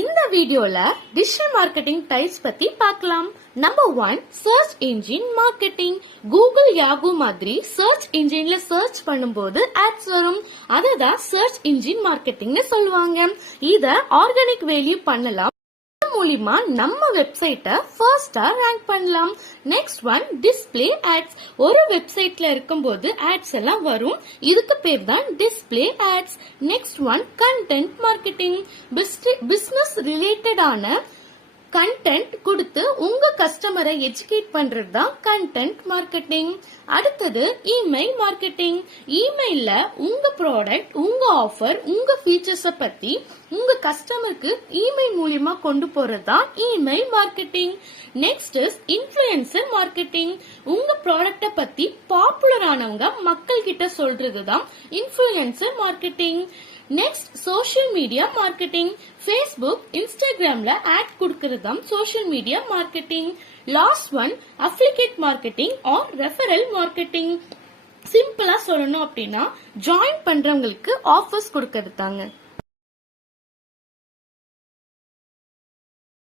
இந்த வீடியோல digital marketing types பத்தி பார்க்கலாம். Number 1, search engine marketing. Google, Yahoo மாதிரி சர்ச் இன்ஜின்ல சர்ச் பண்ணும்போது ஆட்ஸ் வரும். அததான் சர்ச் இன்ஜின் மார்க்கெட்டிங்னு சொல்லுவாங்க. இத ஆர்கானிக் வேல்யூ பண்ணலாம் மூலியமா நம்ம வெப்சைட்ட ஃபர்ஸ்டா ரேங்க் பண்ணலாம். Next one, display ads. ஒரு வெப்சைட்ல இருக்கும்போது ஆட்ஸ் எல்லாம் வரும். இதுக்கு பேர் தான் display ads. Next one, content marketing. Business ரிலேட்டடான கண்டென்ட் கொடுத்து உங்க கஸ்டமரை எஜுகேட் பண்றது தான் கண்டென்ட் மார்க்கெட்டிங். அடுத்தது இமெயில் மார்க்கெட்டிங். இமெயில்ல உங்க ப்ராடக்ட், உங்க ஆஃபர், உங்க ஃபீச்சர்ஸ பத்தி உங்க கஸ்டமருக்கு இமெயில் மூலியமா கொண்டு போறது தான் email marketing. Next is influencer marketing. உங்க ப்ராடக்ட பத்தி பாப்புலர் ஆனவங்க மக்கள் கிட்ட சொல்றது தான் influencer marketing. Next, social media marketing. Facebook, இன்ஸ்டாகிராம்ல ஆட் கொடுக்கறது தான் social media marketing. Last one, affiliate marketing R referral marketing. சிம்பிளா சொல்லணும் அப்படின்னா ஜாயின் பண்றவங்களுக்கு ஆஃபர்ஸ் கொடுக்கறது தாங்க.